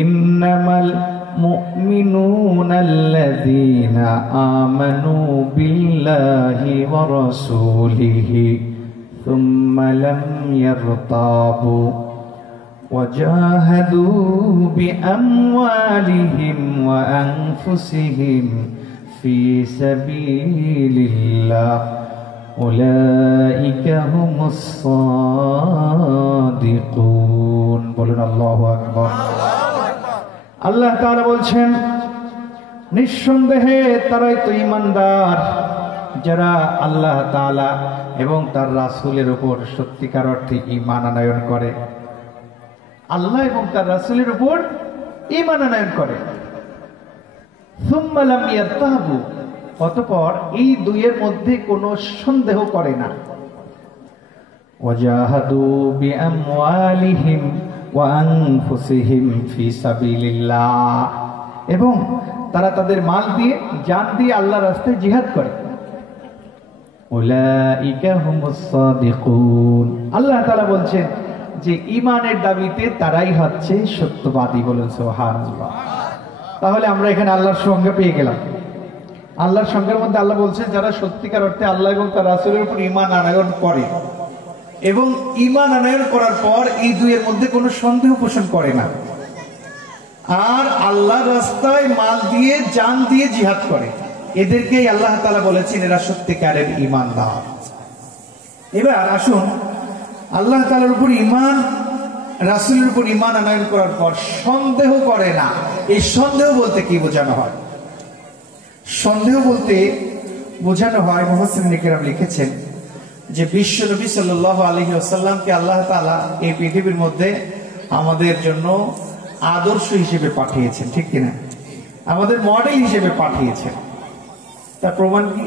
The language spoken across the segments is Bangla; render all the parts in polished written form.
ইন্নামাল মুমিনুনা আল্লাযীনা আমানু বিল্লাহি ওয়া রাসূলিহি সুম্মা লাম ইয়ারতাবু وجاهدوا بأموالهم وأنفسهم في سبيل الله أولئك هم الصادقون বলুন আল্লাহু আকবার। আল্লাহ তাআলা বলছেন নিঃসন্দেহে তারাই তো ঈমানদার যারা আল্লাহ তাআলা এবং তার রাসূলের উপর সত্যিকার অর্থে ঈমান আনয়ন করে, আল্লাহ এবং তার রাসূলের উপর ঈমান আনয়ন করে। সুম্মা লাম ইয়ারতাবু, অতঃপর এই দুইয়ের মধ্যে কোনো সন্দেহ করে না। ওয়াজাহাদু বিআমওয়ালিহিম ওয়া আনফুসিহিম ফি সাবিলিল্লাহ, এবং তারা তাদের মাল দিয়ে জান দিয়ে আল্লাহর রাস্তায় জিহাদ করে। উলাইকা হুমুস সাদিকুন, আল্লাহ তাআলা বলছেন যে ঈমানের দাবিতে তারাই হচ্ছে সত্যবাদী। বলেন সুবহানাল্লাহ। তাহলে আমরা এখানে আল্লাহর সংজ্ঞা পেয়ে গেলাম। আল্লাহর সংজ্ঞার মধ্যে আল্লাহ বলছেন যারা সত্যিকার অর্থে আল্লাহ এবং তার রাসূলের উপর ঈমান আনয়ন করে এবং ঈমান আনয়ন করার পর এই দুইয়ের মধ্যে কোনো সন্দেহ পোষণ করে না, আর আল্লাহর রাস্তায় মাল দিয়ে জান দিয়ে জিহাদ করে, এদেরকেই আল্লাহ তাআলা বলেছেন এরা সত্যিকারের ঈমানদার। এবার আসুন, আল্লাহ তাআলার উপর ঈমান, রাসূলের উপর ঈমান আনয়ন করার পর সন্দেহ করে না, এই সন্দেহ বলতে কি বোঝানো হয়? সন্দেহ বলতে বোঝানো হয়, মুফাসসিরিন কিরাম লিখেছেন যে বিশ্ব নবী সাল্লাল্লাহু আলাইহি ওয়াসাল্লামকে আল্লাহ তাআলা এই পৃথিবীর মধ্যে আমাদের জন্য আদর্শ হিসেবে পাঠিয়েছেন, ঠিক কিনা? আমাদের মডেল হিসেবে পাঠিয়েছেন। তার প্রমাণ কি?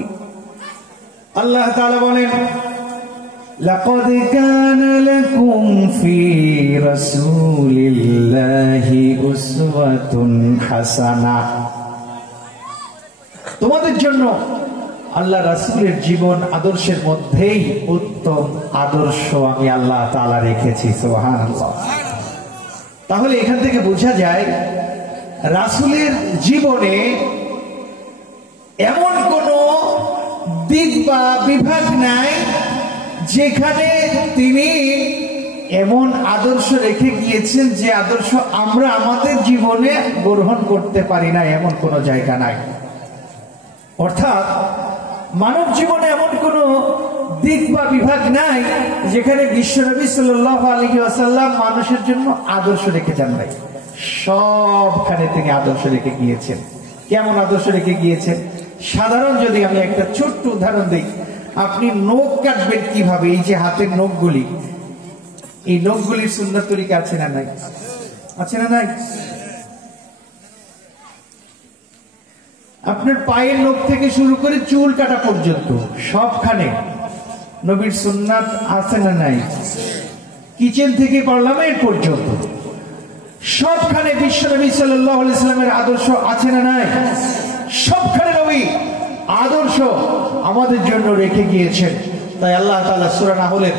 আল্লাহ তাআলা বলেন লাকাদ কানা লাকুম ফি রাসূলিল্লাহি উসওয়াতুন হাসানাহ, তোমাদের জন্য আল্লাহ রাসূলের জীবন আদর্শের মধ্যেই উত্তম আদর্শ আমি আল্লাহ তাআলা রেখেছি। সুবহানাল্লাহ। তাহলে এখান থেকে বোঝা যায় রাসূলের জীবনে এমন কোন দিক বা বিভাগ নাই যেখানে তিনি এমন আদর্শ রেখে গিয়েছেন যে আদর্শ আমরা আমাদের জীবনে গ্রহণ করতে পারি না, এমন কোন জায়গা নাই। অর্থাৎ মানব জীবনে এমন কোন দিক বা বিভাগ নাই যেখানে বিশ্বনবী সাল্লাল্লাহু আলাইহি ওয়াসাল্লাম মানুষের জন্য আদর্শ রেখে যান নাই। সবখানে তিনি আদর্শ রেখে গিয়েছেন। কেমন আদর্শ রেখে গিয়েছেন? সাধারণ যদি আমি একটা ছোট্ট উদাহরণ দিই, আপনি নখ কাটবেন কিভাবে, এই যে হাতের নখগুলি, এই নখগুলির সুন্নাত তরিকা আছে না নাই? আছে না নাই? আপনার পায়ের নখ থেকে শুরু করে চুল কাটা পর্যন্ত সবখানে নবীর সুন্নাত আছে না নাই? কিচেন থেকে পার্লামেন্ট পর্যন্ত সবখানে বিশ্বনবী সাল্লাল্লাহু আলাইহি ওয়াসাল্লামের আদর্শ আছে না নাই? সবখানে নবী আদর্শ আমাদের জন্য রেখে গিয়েছেন। তাই আল্লাহ তাআলা সূরা নাহলের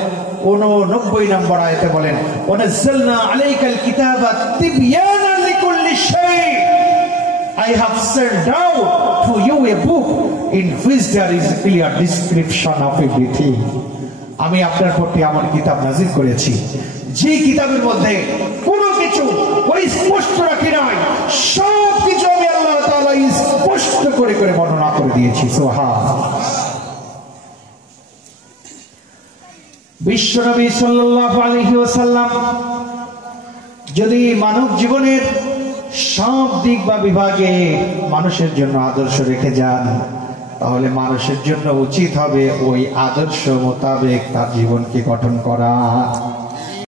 89 নম্বর আয়াতে বলেন ওয়ানাজ্জালনা আলাইকাল কিতাবা তিবয়ানান লিকুল্লি শাই, I have sent down to you a book in which there is a clear description of everything. আমি আপনার প্রতি আমার কিতাব নাযিল করেছি, যে কিতাবের মধ্যে কোনো কিছু স্পষ্ট রাখি নাই, সব কিছু আমি আল্লাহ তাআলা স্পষ্ট করে করে বর্ণনা করে দিয়েছি। সুবহানাল্লাহ। বিশ্বনবী সাল্লাল্লাহু আলাইহি ওয়াসাল্লাম যদি মানব জীবনের সব দিক বা বিভাগে মানুষের জন্য আদর্শ রেখে যান, তাহলে মানুষের জন্য উচিত হবে ওই আদর্শ মোতাবেক তার জীবনকে গঠন করা।